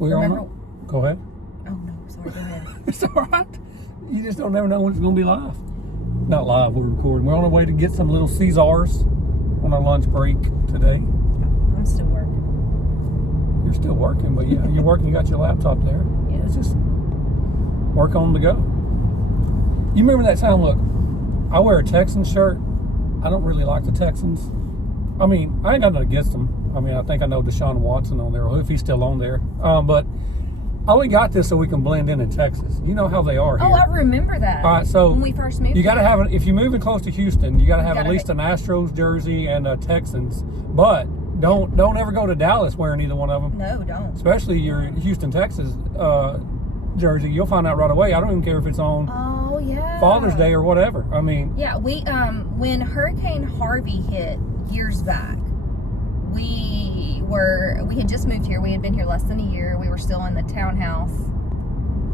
We're Remember? on. Go ahead. Oh no, sorry. Go ahead. It's all right. You just don't never know when it's going to be live. Not live. We're recording. We're on our way to get some little Caesars on our lunch break today. I'm still working. You're still working, but yeah, you're working. You got your laptop there. Yeah. It's just work on the go. You remember that time? Look, I wear a Texans shirt. I don't really like the Texans. I mean, I ain't got nothing against them. I mean, I think I know Deshaun Watson on there, if he's still on there. But I only got this so we can blend in Texas. You know how they are here. Oh, I remember that. All right, so when we first moved, you got to have, if you're moving close to Houston, you got to have at gotta least an Astros jersey and a Texans. But don't ever go to Dallas wearing either one of them. No, don't. Especially your Houston, Texas jersey. You'll find out right away. I don't even care if it's on Oh yeah. Father's Day or whatever. I mean, Yeah, we when Hurricane Harvey hit years back, we had just moved here. We had been here less than a year. We were still in the townhouse,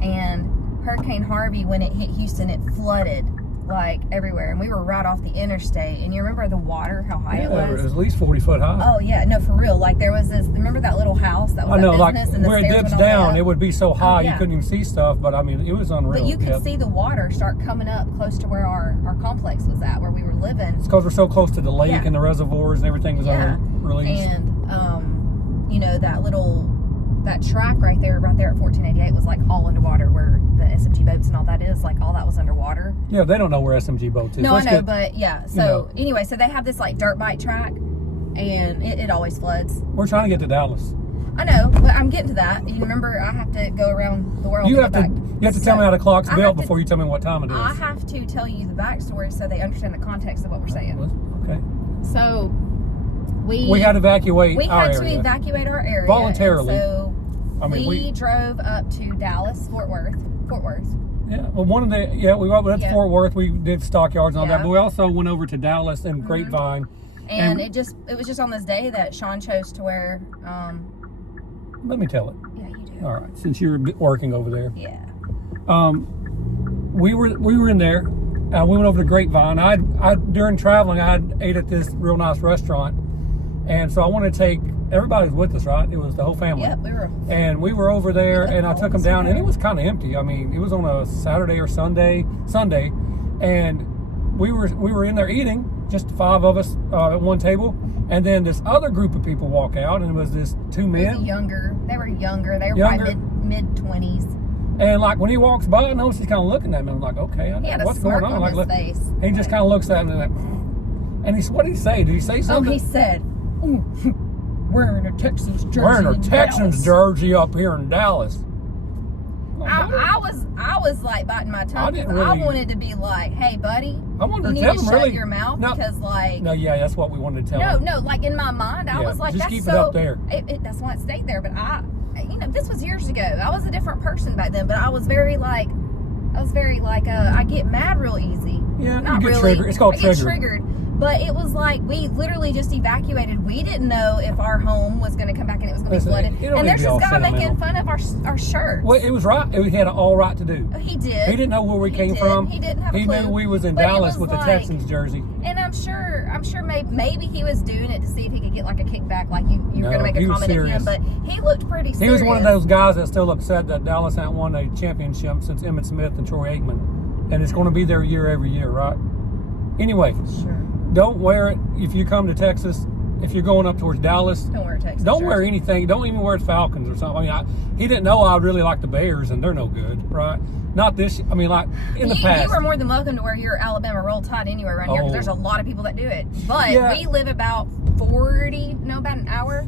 and Hurricane Harvey, when it hit Houston, it flooded like everywhere, and we were right off the interstate. And you remember the water, how high it was? It was at least 40 foot high. Oh yeah, no, for real. Like there was this. Remember that little house that was I know, that like business, and the where it stairs dips went all the way down, up? it would be so high yeah. you couldn't even see stuff. But I mean, it was unreal. But you could see the water start coming up close to where our complex was at, where we were living. It's because we're so close to the lake Yeah. and the reservoirs and everything was released. And you know, that track right there at 1488 was like all underwater, where the SMG boats and all that is, like all that was underwater. Yeah, they don't know where SMG boats is. No, Let's I know, get, but yeah. So anyway, so they have this like dirt bike track, and it always floods. we're trying to get to Dallas. I know, but I'm getting to that. You remember, I have to go around the world. You to have get to back. tell me how the clock's I have built to- before you tell me what time it is. I have to tell you the backstory so they understand the context of what we're saying. Okay. So We had to evacuate we our had area. to evacuate our area Voluntarily. and so I mean, we drove up to Dallas, Fort Worth. Yeah, well, we went to Fort Worth. We did stockyards and all Yeah. that, but we also went over to Dallas and Grapevine. And it was just on this day that Sean chose to wear. Let me tell it. Yeah, you do. All right, since you're working over there. Yeah. We were in there. We went over to Grapevine. I during traveling, I had ate at this real nice restaurant, and so I wanted to take everybody was with us, right? It was the whole family. Yep, we were. And we were over there, and I took them down, and there. it was kind of empty. I mean, it was on a Saturday or Sunday, and we were in there eating, just 5 of us at one table, and then this other group of people walk out, and it was this 2 men. They were younger. They were probably mid-20s. And like when he walks by, I notice he's kind of looking at me. I'm like, okay, I He had know a what's going smirk on. on his Like, face. and he just kind of looks at me like, and what did he say? Did he say Oh, something? he said, "Ooh, wearing a Texans jersey. Wearing a in Texans Dallas." jersey up here in Dallas. I was like biting my tongue because I wanted to be like, hey, buddy, I wanted you to need tell to him shut really. your mouth No, because like. No, yeah, that's what we wanted to tell him. No, like in my mind, I Yeah, was like, just that's keep it so. up there. That's why it stayed there. But this was years ago. I was a different person back then. But I was very like, I get mad real easy. Yeah, Not you get really. triggered. It's called I get triggered. triggered. But it was like we literally just evacuated. We didn't know if our home was going to come back and it was going to be Listen, flooded. it don't And need to there's be all this guy making sentimental. fun of our shirts. Well, it was right. He had all right to do. He did. He didn't know where we He came did. from. He didn't have a He clue. knew we was in But it Dallas was with the like- Texans jersey. And I'm sure maybe he was doing it to see if he could get like a kickback, like you were No, going to make he a was comment at serious. him, but he looked pretty serious. He was one of those guys that's still upset that Dallas hasn't won a championship since Emmitt Smith and Troy Aikman. And it's going to be their year every year, right? Anyway, Sure. don't wear it if you come to Texas. If you're going up towards Dallas, Don't wear a Texas don't jersey. wear anything. Don't even wear Falcons or something. I mean, he didn't know I really like the Bears, and they're no good, right? Not this. I mean, like in the past. You were more than welcome to wear your Alabama Roll Tide anywhere around here because Oh. there's a lot of people that do it. But Yeah. we live about about an hour,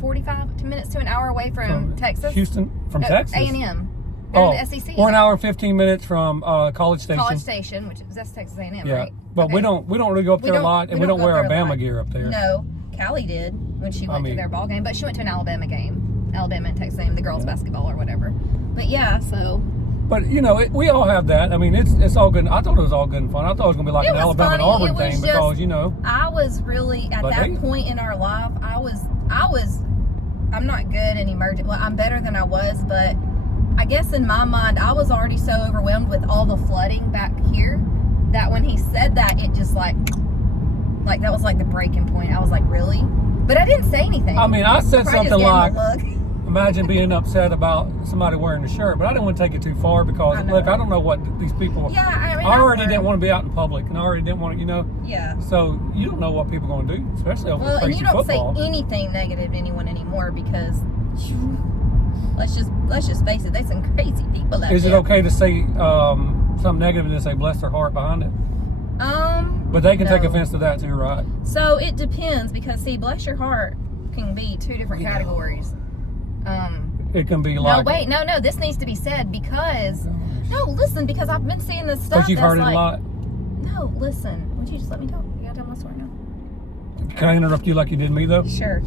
45 minutes to an hour away from Texas. Houston, from No, Texas. A&M. Oh, The SEC. we're an hour and 15 minutes from College Station. College Station, which is that's Texas A&M, Yeah, right? but Okay. we don't really go up there a lot, and we don't go wear up our there a Bama lot. gear up there. No, Callie did when she went to mean- their ball game, but she went to an Alabama game, Alabama and Texas A&M, the girls basketball or whatever. But yeah, so But you know, we all have that. I mean, it's all good. I thought it was all good and fun. I thought it was gonna be like It an was Alabama and funny. Auburn It was thing just- because you know. I was really at But that they- point in our life. I'm not good in emergent. Well, I'm better than I was, but I guess in my mind, I was already so overwhelmed with all the flooding back here that when he said that, it just like that was like the breaking point. I was like, really? But I didn't say anything. I mean, I said Probably something just like, gave him a look. imagine being upset about somebody wearing a shirt. But I didn't want to take it too far because, I know. look, I don't know what these people... Yeah, I mean, I already didn't want to be out in public, and I already didn't want to, Yeah. So you don't know what people are going to do, especially over Well, and crazy you don't football. say anything negative to anyone anymore because let's just face it, there's some crazy people out Is it there. okay to say something negative and then say bless their heart behind it? But they can take No. offense to that too, right? So it depends because see, bless your heart can be two different categories. It can be No, like... wait, no, this needs to be said because no, listen, because I've been seeing this stuff. Because you've heard it that's a like, lot. No, listen. Would you just let me talk? You gotta tell my story now. Can I interrupt you like you did me though? Sure.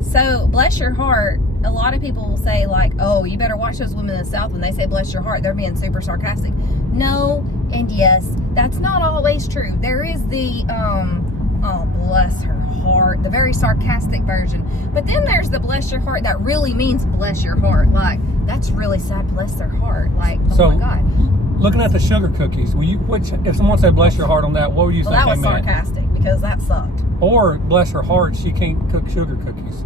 So bless your heart. A lot of people will say like, "Oh, you better watch those women in the South when they say bless your heart. They're being super sarcastic." No, and yes, that's not always true. There is the oh bless her heart, the very sarcastic version. But then there's the bless your heart that really means bless your heart. Like that's really sad. Bless their heart. Like oh So, my God. Looking at the sugar cookies, if someone said bless your heart on that, what would you Well, think that was they meant? sarcastic because that sucked. Or bless her heart, she can't cook sugar cookies.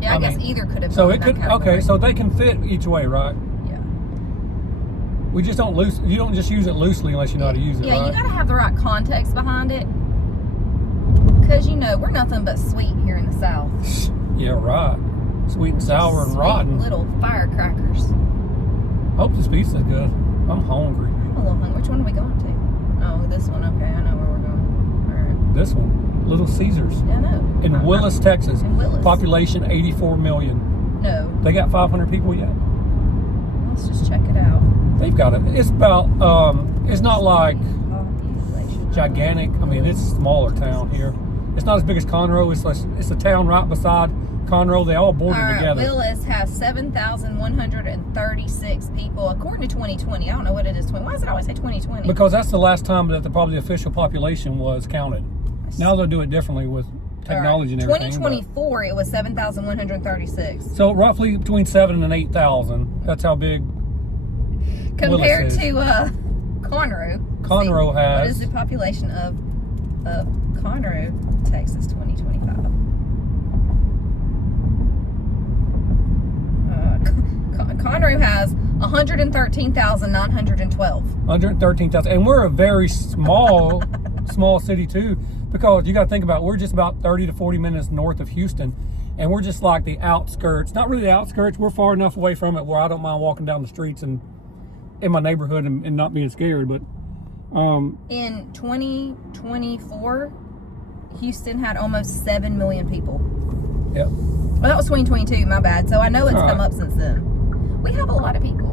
Yeah, I guess mean, either could have. So gone it in could that category. okay, so they can fit each way, right? Yeah. We just don't you don't just use it loosely unless you know how to use it, Yeah, right? you gotta have the right context behind it. Because, we're nothing but sweet here in the South. Yeah, right. Sweet and sour and Sweet rotten. little firecrackers. Hope this pizza's good. I'm hungry. I'm a little hungry. Which one are we going to? Oh, this one. Okay, I know where we're going. All right. This one, Little Caesars. Yeah, I know. In Willis, Texas. In Willis. Population 84 million. No. They got 500 people yet? Let's just check it out. They've got it. It's about, it's not like Population. gigantic. I mean, it's a smaller town here. It's not as big as Conroe. It's a town right beside Conroe. They all border All right, together. Willis has 7,136 people, according to 2020. I don't know what it is. Why does it always say 2020? Because that's the last time that probably the official population was counted. Now they'll do it differently with technology and everything. 2024, it was 7,136. So roughly between 7,000 and 8,000. That's how big. Compared Willis is. to Conroe. Conroe has. What is the population of Conroe, Texas, 2025? Conroe has 113,912. 113,000, and we're a very small city too, because you got to think about we're just about 30 to 40 minutes north of Houston, and we're just like the outskirts. Not really the outskirts. We're far enough away from it where I don't mind walking down the streets and in my neighborhood and not being scared. But in 2024, Houston had almost 7 million people. yeah, Well, that was 2022. My bad. So I know it's All come right. up since then. We have a lot of people.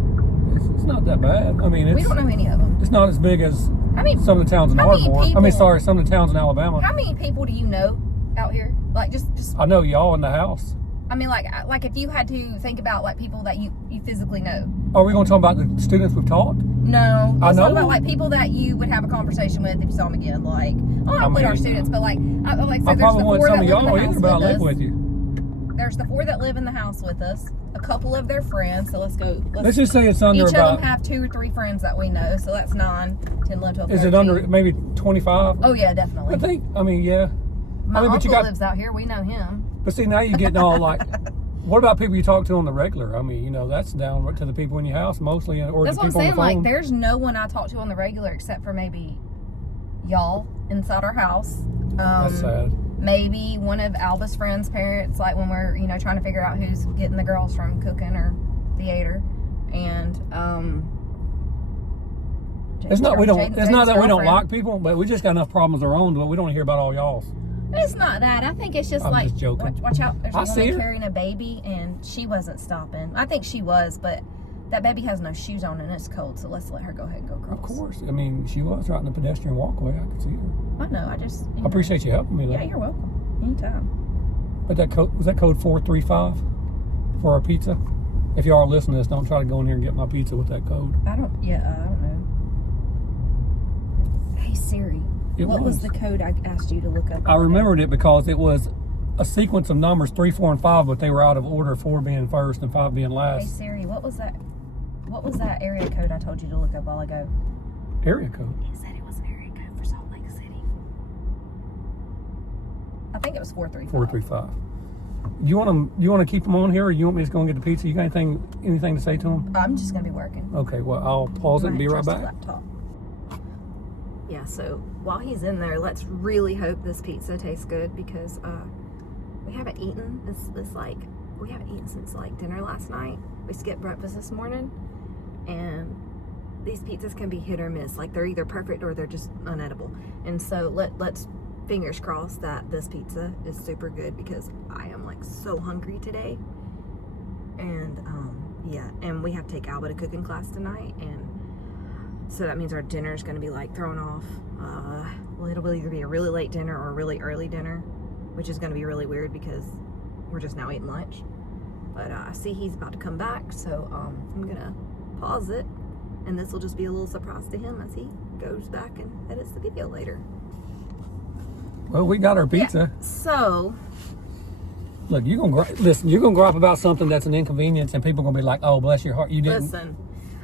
it's not that bad. I mean, We don't know any of them. it's not as big as I mean, some of the towns in how many Ardmore. I mean, people- sorry, some of the towns in Alabama. how many people do you know out here? Like, just I know y'all in the house. I mean, like if you had to think about like people that you physically know. Are we going to talk about the students we've taught? No, I let's talk know. about like people that you would have a conversation with if you saw them again. Like, I I don't put our mean, students, but like so I there's probably the want four some that of live in y'all the either, house but I with live us. with you. There's the 4 that live in the house with us. A couple of their friends. So let's go. Let's just say it's under each about. of them have 2 or 3 friends that we know. So that's 9, 10, 11, 12, Is it 13. under maybe 25? Oh yeah, definitely. I think. I mean, yeah. My I mean, but uncle you got. lives out here. We know him. But see, now you're getting all like. What about people you talk to on the regular? I mean, that's down to the people in your house mostly, or That's the what I'm people saying. on the Like, phone. there's no one I talk to on the regular except for maybe y'all inside our house. That's sad. Maybe one of Alba's friends' parents, like when we're, trying to figure out who's getting the girls from cooking or theater. And, It's not that we don't girlfriend. like people, but we just got enough problems of our own, but we don't hear about all y'all's. It's not that. I think it's just I'm like, just joking. watch out. There's a I see woman her. carrying a baby and she wasn't stopping. I think she was, but that baby has no shoes on and it's cold, so let's let her go ahead and go across. Of course. I mean, she was right in the pedestrian walkway. I could see her. I know. I just. I appreciate you helping me though. Yeah, you're welcome. Anytime. But that code was that code 435 for our pizza. If y'all are listening to this, don't try to go in here and get my pizza with that code. I don't know. Hey Siri, what was the code I asked you to look up? I remembered it because it was a sequence of numbers 3, 4, and 5, but they were out of order, 4 being first and 5 being Hey last. Siri, what was that? What was that area code I told you to look up a while ago? Area code. It said it was an area code for Salt Lake City. I think it was 435. 435. You want to keep them on here, or you want me to go and get the pizza? You got anything to say to them? I'm just gonna be working. Okay, well, I'll pause it and be right back. Laptop. Yeah, so while he's in there, let's really hope this pizza tastes good, because we haven't eaten. We haven't eaten since like dinner last night. We skipped breakfast this morning, and these pizzas can be hit or miss. Like, they're either perfect or they're just unedible. And so let's fingers crossed that this pizza is super good, because I am like so hungry today. And yeah, and we have to take Alba to cooking class tonight, and so that means our dinner is going to be like thrown off. Well, it'll either be a really late dinner or a really early dinner, which is going to be really weird because we're just now eating lunch. But I see he's about to come back, so I'm going to pause it, and this will just be a little surprise to him as he goes back and edits the video later. Well, we got our pizza. Yeah, so look, you're gonna gripe about something that's an inconvenience, and people are gonna be like, "Oh, bless your heart, you didn't." Listen,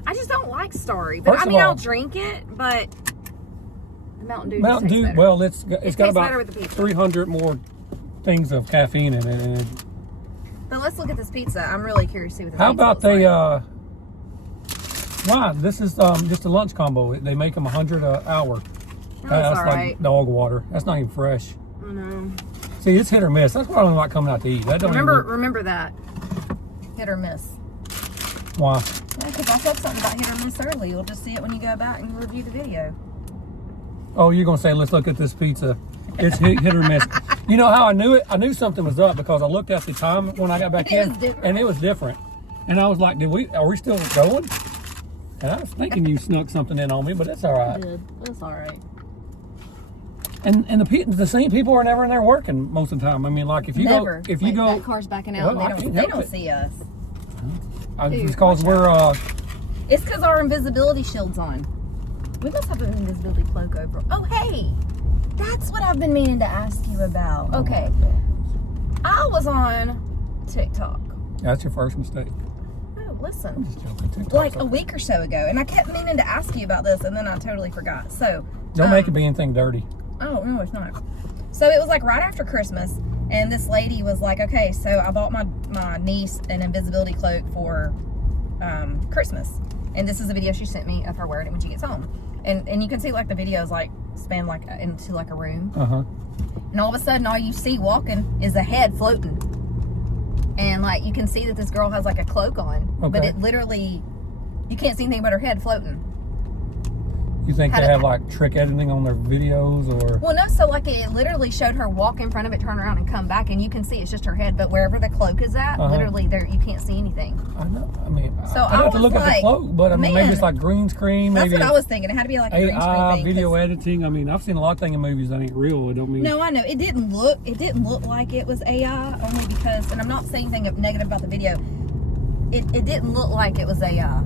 I just don't like Starry, but First I mean, of all, I'll drink it, but Mountain Dew. Mountain Dew. Better. Well, it's got tastes about better with the pizza. 300 more things of caffeine in it. And But let's look at this pizza. I'm really curious to see what this how pizza about looks they? Why? This is just a lunch combo. They make them 100 an hour. No, that's all like right. dog water. That's not even fresh. I know. See, it's hit or miss. That's why I don't like coming out to eat. That don't Remember that. Hit or miss. Why? Yeah, because I said something about hit or miss early. You'll just see it when you go back and review the video. Oh, you're gonna say, let's look at this pizza. It's hit or miss. You know how I knew it? I knew something was up because I looked at the time when I got back in, and it was different. And I was like, are we still going? And I was thinking you snuck something in on me, but that's all right. I did. That's all right. And the same people are never in there working most of the time. I mean, like if you go, that car's backing out, well, and they don't see us. Dude, it's because we're It's because our invisibility shield's on. We must have an invisibility cloak over. Oh, hey, that's what I've been meaning to ask you about. Okay, I was on TikTok. That's your first mistake. Oh, listen. I'm just joking. TikTok's Like a okay. week or so ago, and I kept meaning to ask you about this, and then I totally forgot. So Don't make it be anything dirty. oh no, it's not. So it was like right after Christmas, and this lady was like, okay, so I bought my niece an invisibility cloak for Christmas, and this is a video she sent me of her wearing it when she gets home, and you can see like the videos like span like into like a room, and all of a sudden all you see walking is a head floating, and like you can see that this girl has like a cloak on, but it literally, you can't see anything but her head floating. You think they have like trick editing on their videos, or? Well, no. So like it literally showed her walk in front of it, turn around, and come back, and you can see it's just her head. But wherever the cloak is at, literally there you can't see anything. I know. I mean, so I'd have to look at the cloak, but I mean, maybe it's like green screen. That's Maybe what I was thinking. It had to be like a green screen thing. Video editing. I mean, I've seen a lot of things in movies that ain't real. It don't mean. No, I know. It didn't look like it was AI, only because, and I'm not saying anything negative about the video. It didn't look like it was AI.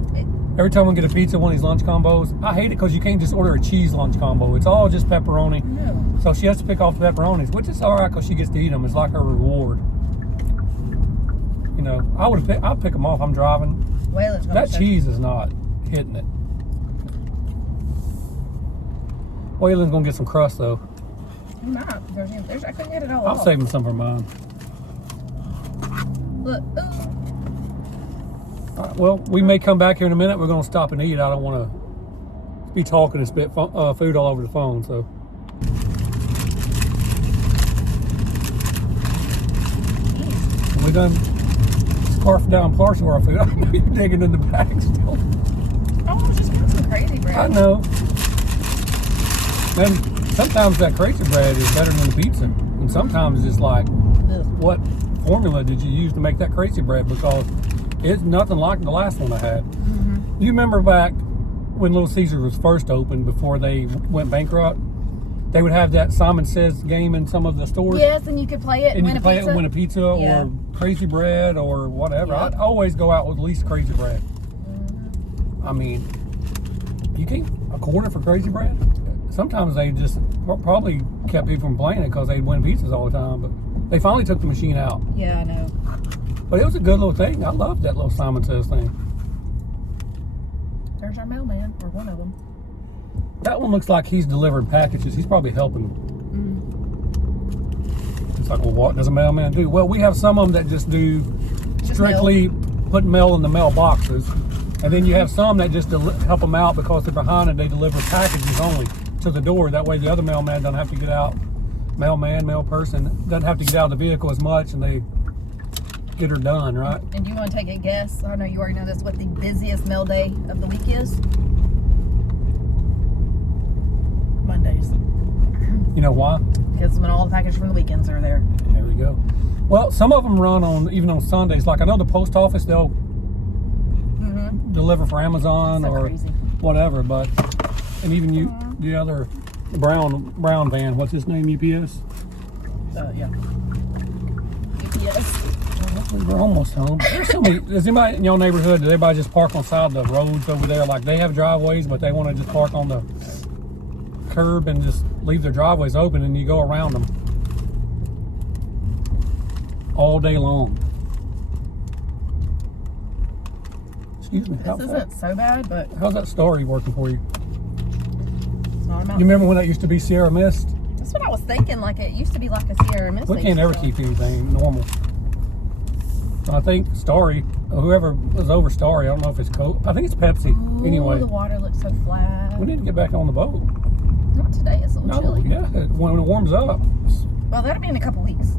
Every time we get a pizza, one of these lunch combos, I hate it because you can't just order a cheese lunch combo. It's all just pepperoni. No. So she has to pick off the pepperonis, which is all right because she gets to eat them. It's like her reward. You know, I'll pick them off. I'm driving. That cheese is not hitting it. Waylon's gonna get some crust though. I'm not. I couldn't get it all I'm off. saving some for mine. Look. Ooh. Well, we may come back here in a minute. We're going to stop and eat. I don't want to be talking and spit food all over the phone. So, we done scarfed down parcel of our food. I know you're digging in the bag still. Oh, I was just getting some crazy bread. I know. And sometimes that crazy bread is better than the pizza, and sometimes it's like, what formula did you use to make that crazy bread? Because it's nothing like the last one I had. You remember back when Little Caesars was first opened, before they went bankrupt? They would have that Simon Says game in some of the stores. Yes, and you could play it and win a pizza. And you could play it and win a pizza or crazy bread or whatever. I'd always go out with at least crazy bread. I mean, you can't a quarter for crazy bread. Sometimes they just probably kept people from playing it because they'd win pizzas all the time. But they finally took the machine out. Yeah, I know. But it was a good little thing. I loved that little Simon Says thing. There's our mailman, or one of them. That one looks like he's delivering packages. He's probably helping. It's like, well, what does a mailman do? Well, we have some of them that just do strictly put mail in the mailboxes. And then you have some that just help them out because they're behind and they deliver packages only to the door. That way the other mailman doesn't have to get out. Mailman, mail person doesn't have to get out of the vehicle as much, and they get her done, right? And do you want to take a guess? I know you already know this. What the busiest mail day of the week is? Mondays. You know why? Because when all the packages from the weekends are there. There we go. Well, some of them run on even on Sundays. Like I know the post office, they'll deliver for Amazon or crazy. Whatever. But and even you, the other brown van. What's his name? UPS. Yeah. UPS. We're almost home. There's so many. Does anybody in your neighborhood? Does everybody just park on the side of the roads over there? Like they have driveways, but they want to just park on the curb and just leave their driveways open, and you go around them all day long. Excuse me. This isn't so bad, but How's that story working for you? it's not about. You remember when that used to be Sierra Mist? That's what I was thinking. Like it used to be like a Sierra Mist. We can't ever keep anything normal. I think Starry, whoever was over Starry, I don't know if it's Coke. I think it's Pepsi. Ooh, Anyway, the water looks so flat. we need to get back on the boat. Not today. It's a little chilly. Yeah, when it warms up. Well, that'll be in a couple weeks.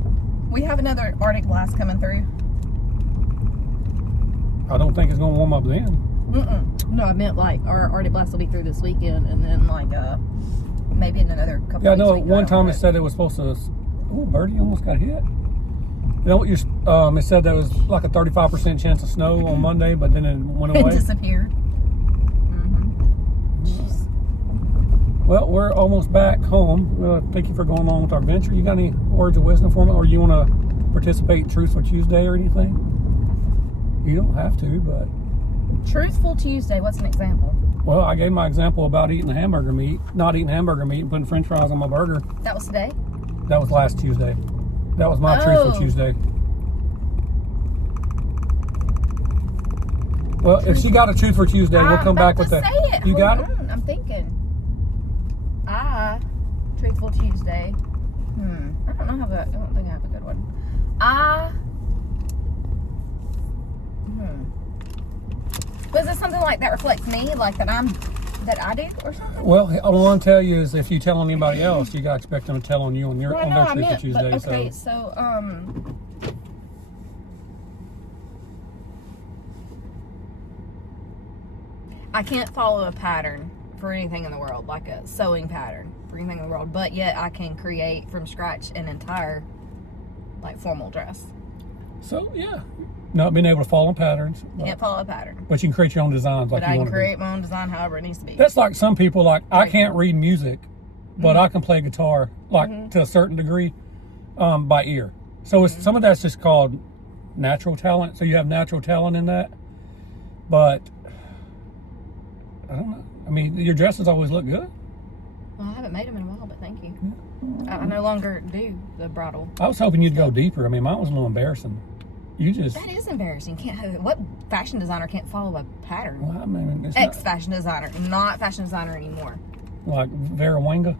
We have another Arctic blast coming through. I don't think it's going to warm up then. No, I meant like our Arctic blast will be through this weekend, and then like maybe in another couple. Yeah, I weeks know. we can One go time on it said it was supposed to. Oh, birdie almost got hit. You know what? It said there was like a 35% chance of snow on Monday, but then it went It away. disappeared. Well, we're almost back home. Thank you for going along with our venture. You got any words of wisdom for me, or you want to participate in Truthful Tuesday or anything? You don't have to, but. Truthful Tuesday. What's an example? Well, I gave my example about eating hamburger meat, not eating hamburger meat and putting French fries on my burger. That was today. That was last Tuesday. That was my Truthful Tuesday. Well, if she got a Truthful Tuesday, we'll come back with that. Say it. You got it? I'm thinking. Truthful Tuesday. I don't think I have a good one. Was it something like that reflects me, like that I do or something? Well, all I want to tell you is if you tell anybody else, you got to expect them to tell on you on their Truthful Tuesday. But, okay, so I can't follow a pattern for anything in the world, like a sewing pattern for anything in the world, but yet I can create from scratch an entire like formal dress. So yeah, not being able to follow patterns. Can't follow a pattern. But you can create your own designs like But you I want can to. create my own design however it needs to be. That's like some people, like I can't read music, but I can play guitar like to a certain degree by ear. So it's, some of that's just called natural talent. So you have natural talent in that. But I don't know. I mean, your dresses always look good. Well, I haven't made them in a while, but thank you. I no longer do the bridal. I was hoping you'd go deeper. I mean, mine was a little embarrassing. You just... That is embarrassing. What fashion designer can't follow a pattern? Well, I mean, it's Ex-fashion designer, not fashion designer anymore. like Vera Wanga.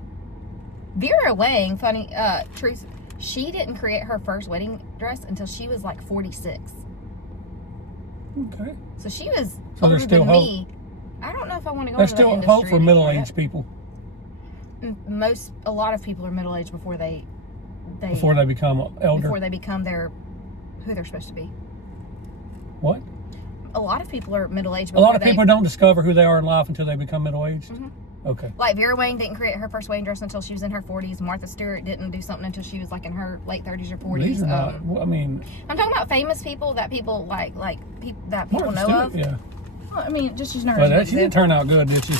Vera Wang, funny, truth, she didn't create her first wedding dress until she was like 46. Okay. So she was So older there's still than hope. me. I don't know if I want to go There's into the still industry hope for anymore. middle-aged people A lot of people are middle-aged before they become elder. before they become who they're supposed to be. What? A lot of people are middle-aged A before lot of people don't discover who they are in life until they become middle-aged. Okay. Like Vera Wang didn't create her first wedding dress until she was in her 40s. Martha Stewart didn't do something until she was like in her late 30s or 40s. These are not, well, I mean... I'm talking about famous people that people that people Martha know Stewart, of. yeah. Well, I mean, just using her But as an she didn't example. turn out good, did she?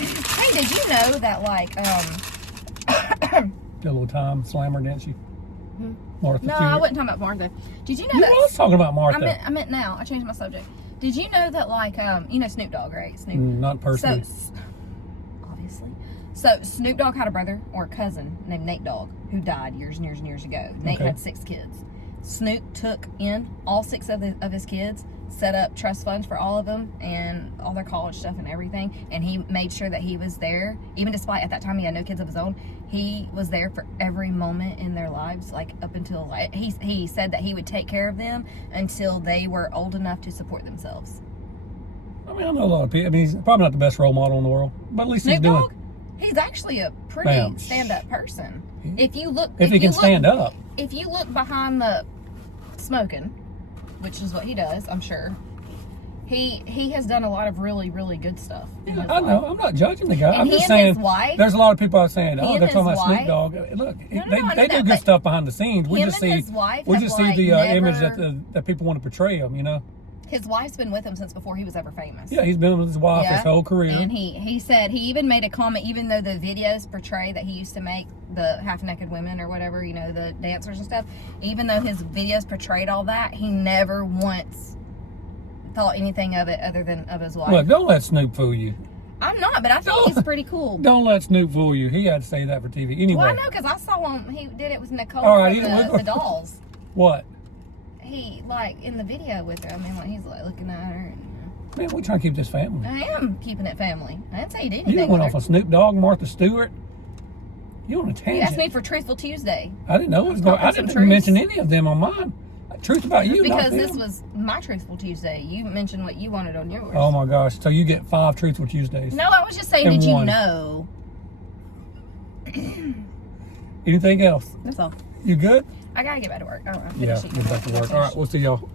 Hey, did you know that like Did a little time slammer, didn't she? Martha No, Stewart. I wasn't talking about Martha. Did you know You that? was talking about Martha. I meant now. I changed my subject. Did you know that like you know Snoop Dogg, right? Snoop. Not personally. So, obviously. So Snoop Dogg had a brother or a cousin named Nate Dogg who died years and years and years ago. Nate Okay. had 6 kids. Snoop took in all 6 of his kids, set up trust funds for all of them and all their college stuff and everything, and he made sure that he was there, even despite at that time he had no kids of his own. He was there for every moment in their lives, like up until he said that he would take care of them until they were old enough to support themselves. I mean, I know a lot of people. I mean, he's probably not the best role model in the world, but at least Snoop he's doing. Dogg, he's actually a pretty stand-up person. If you look, If he can stand up. If you look behind the smoking, which is what he does, I'm sure. He has done a lot of really, really good stuff. Yeah, I know. I'm not judging the guy. And I'm just saying. his wife, there's a lot of people out saying, "Oh, and they're talking his about Snoop wife- Dogg." Look, I they know do that, good stuff behind the scenes. We him just and see his wife we have, just see like, the image never- that people want to portray him. You know. his wife's been with him since before he was ever famous. Yeah, he's been with his wife his whole career. And he said, he even made a comment, even though the videos portray that he used to make the half-naked women or whatever, you know, the dancers and stuff, even though his videos portrayed all that, he never once thought anything of it other than of his wife. Look, don't let Snoop fool you. I'm not, but I think he's pretty cool. Don't let Snoop fool you. He had to say that for TV. Anyway. Well, I know, because I saw him, he did it with Nicole All right, from the dolls. What? He, like, in the video with her, I mean, like, he's, like, looking at her. Man, we're trying to keep this family. I am keeping it family. I didn't say he did anything. You went with off her. of Snoop Dogg, Martha Stewart. You on a You tangent. asked me for Truthful Tuesday. I didn't know it was going. I Some didn't truths. mention any of them on mine. Truth about you, not Because this them. was my Truthful Tuesday. You mentioned what you wanted on yours. Oh my gosh! So you get 5 Truthful Tuesdays. No, I was just saying, And did you one. know? Anything else? That's all. You good? I gotta get back to work. I don't know. Yeah, Finish get back to work. All right, we'll see y'all.